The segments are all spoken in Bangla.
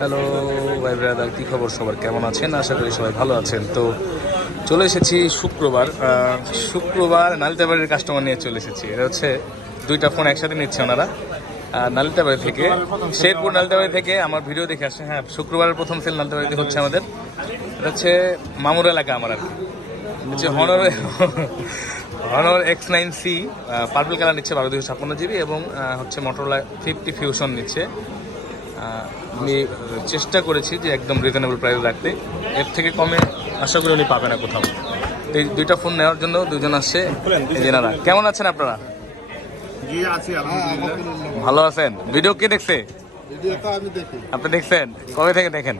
হ্যালো ভাই ব্রাদার, কী খবর সবার, কেমন আছেন? আশা করি সবাই ভালো আছেন। তো চলে এসেছি শুক্রবার নালিতাবাড়ির কাস্টমার নিয়ে চলে এসেছি। এটা হচ্ছে দুইটা ফোন একসাথে নিচ্ছে ওনারা নালিতাবাড়ি থেকে, শেরপুর নালিতাবাড়ি থেকে। আমার ভিডিও দেখে আসছে। হ্যাঁ, শুক্রবারের প্রথম সেল নালিতাবাড়িতে হচ্ছে আমাদের। এটা হচ্ছে মামুর এলাকা আমার আর কি। হচ্ছে হনর X9C পার্পল কালার নিচ্ছে 12/256 GB, এবং হচ্ছে মোটরোলা 50 ফিউশন নিচ্ছে। আমি চেষ্টা করেছি যে একদম রিজনেবল প্রাইস রাখতে, এর থেকে কমে আশা করি উনি পাবে না কোথাও। তো এই দুইটা ফোন নেওয়ার জন্য দুজন আসছে জেনারা। কেমন আছেন আপনারা? ভালো আছেন? ভিডিও কে দেখছে? আপনি দেখছেন? কবে থেকে দেখেন?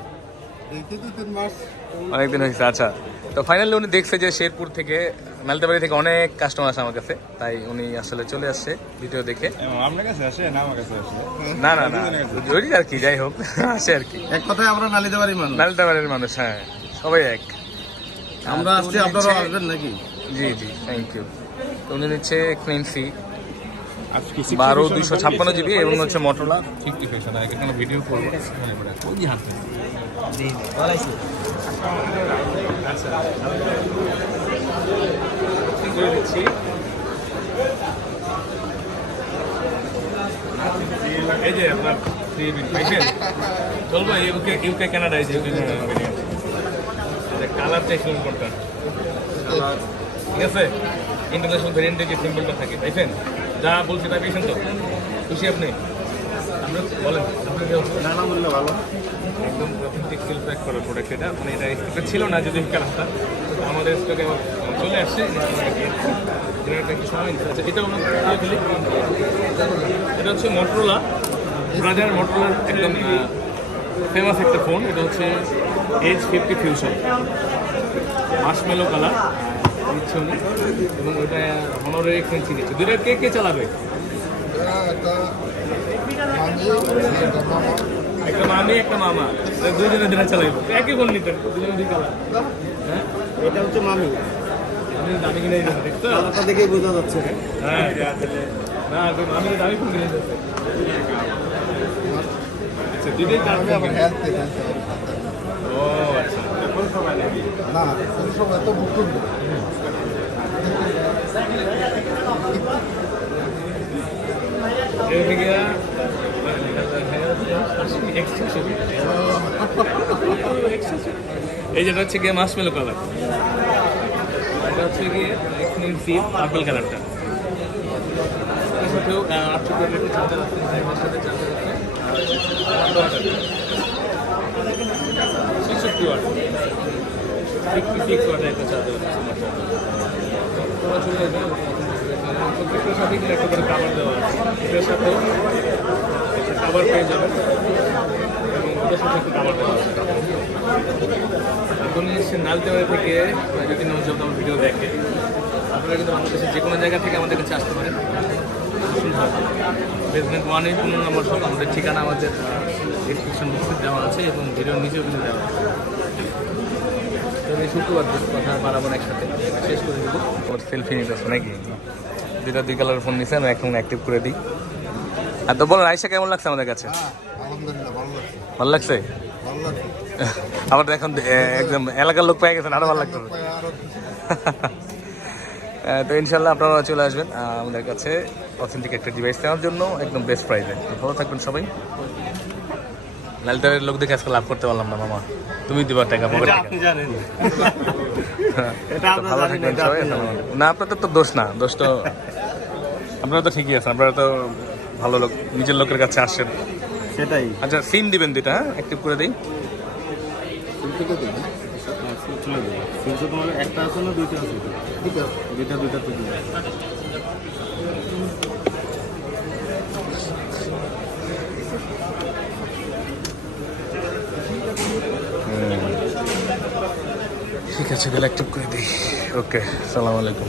অনেকদিন হয়েছে। আচ্ছা, তো ফাইনালি উনি দেখছে যে শেরপুর থেকে নালিতাবাড়ি থেকে অনেক কাস্টমার আসে আমার কাছে, তাই উনি আসলে চলে আসছে ভিডিও দেখে। না না না, ওই আর কি, যাই হোক আসে আর কি। এক কথায় আমরা নালিতাবাড়ির মানুষ, হ্যাঁ সবাই এক। আমরা আসছি, আপনারা আসবেন নাকি? জি জি, থ্যাংক ইউ। তো উনি নিচ্ছে X9C 12/256 GB এবং হচ্ছে মোটরোলা 50 ফিউশন। এখানে ভিডিও করবো। আচ্ছা, করে দিচ্ছি। এই যে আপনার চলবো ইউকে কানাডা, এই যে কালার চাইছিলাম কোনটা, ঠিক আছে? ইন্টারন্যাশনাল ভেরিয়েন্টে যে সিম্বলটা থাকে, পাইছেন? যা বলছি তাই পেয়েছেন তো? খুশি আপনি? আপনি বলেন, না বললে ভালো। একদম অথেন্টিক সিল প্যাক করার প্রোডাক্ট এটা। মানে এটা স্টকে ছিল না যদি কালারটা, আমাদের স্টকে চলে আসছে। একটু সময় নিচ্ছে। আচ্ছা, এটা আমরা ফেলি। এটা হচ্ছে মোটরোলা ব্রাদার, মোটরোলার একদম ফেমাস একটা ফোন। এটা হচ্ছে H50 ফিউশন, মার্শমেলো কালার দিচ্ছে উনি, এবং ওইটা হনরের X9C দিচ্ছে। দুইটা কে কে চালাবে? একটা মামি একটা মামা, দুজনে দিনে চালাইবো। একই ফোন নিতেন, দুজনে দুই কালার। হ্যাঁ, এটা হচ্ছে মামি। দামি কিনে দিতেন, দেখছো? কালারটা দেখেই বোঝা যাচ্ছে। হ্যাঁ না, মামি দামি ফোন কিনে দিতেছে। আচ্ছা, দুইটাই তার ও আচ্ছা, না সময় তো বুক করবো। এই যেটা হচ্ছে গিয়ে মার্শমেলো কালার, এটা হচ্ছে গিয়ে X9C পার্পল কালারটা। এর সাথেও 8 চার্জার আছে, সাথে চার্জার আছে 66 ওয়াট, 56 ওয়াটের একটা চার্জার আছে। প্রত্যেকটার সাথে কিন্তু একটা করে কাভার দেওয়া আছে। এটার সাথেও একটা কাভার পেয়ে যাবেন, এবং ওটার সাথে একটা কাভার দেওয়া আছে। এখন এসে নালিতাবাড়ি থেকে যদি নজর আমার ভিডিও দেখে, আপনারা কিন্তু বাংলাদেশের যে কোনো জায়গা থেকে আমাদের কাছে আসতে পারেন। বেসমেন্ট 1-এ 15 নম্বর শপ। আমাদের ঠিকানা আমাদের ডিসক্রিপশন বক্সে দেওয়া আছে, এবং ভিডিওর নিচেও কিন্তু দেওয়া আছে। এই শুক্রবার কথা বাড়াবো, একসাথে শেষ করে দেবো। ওর সেলফি নিতেছে নাকি? দুইটা দুই কালার ফোন নিছে, আমি এখন অ্যাক্টিভ করে দিই। আর তো বলেন, আয়সা কেমন লাগছে আমাদের কাছে? ভালো লাগছে। আবার এখন একদম এলাকার লোক পেয়ে গেছেন, আরো ভালো লাগতো। তো ইনশাল্লাহ আপনারা চলে আসবেন আমাদের কাছে অথেন্টিক একটা ডিভাইস নেওয়ার জন্য, একদম বেস্ট প্রাইসে। তো ভালো থাকবেন সবাই। লালিতারের লোক দেখে আজকে লাভ করতে পারলাম না মামা, তুমি দিবা টাকা পকেট থেকে। ভালো থাকবেন সবাই। না, আপনাদের তো দোষ না, দোষ তো আপনারা তো ঠিকই আছেন, আপনারা তো ভালো লোক, নিজের লোকের কাছে আসেন, সেটাই। আচ্ছা, সিম দিবেন দুইটা, হ্যাঁ অ্যাক্টিভ করে দিই। তোমার একটা আছে না দুইটা আছে? দুইটা তো ঠিক আছে, তাহলে অ্যাক্টিভ করে দিই। ওকে, আসসালামু আলাইকুম।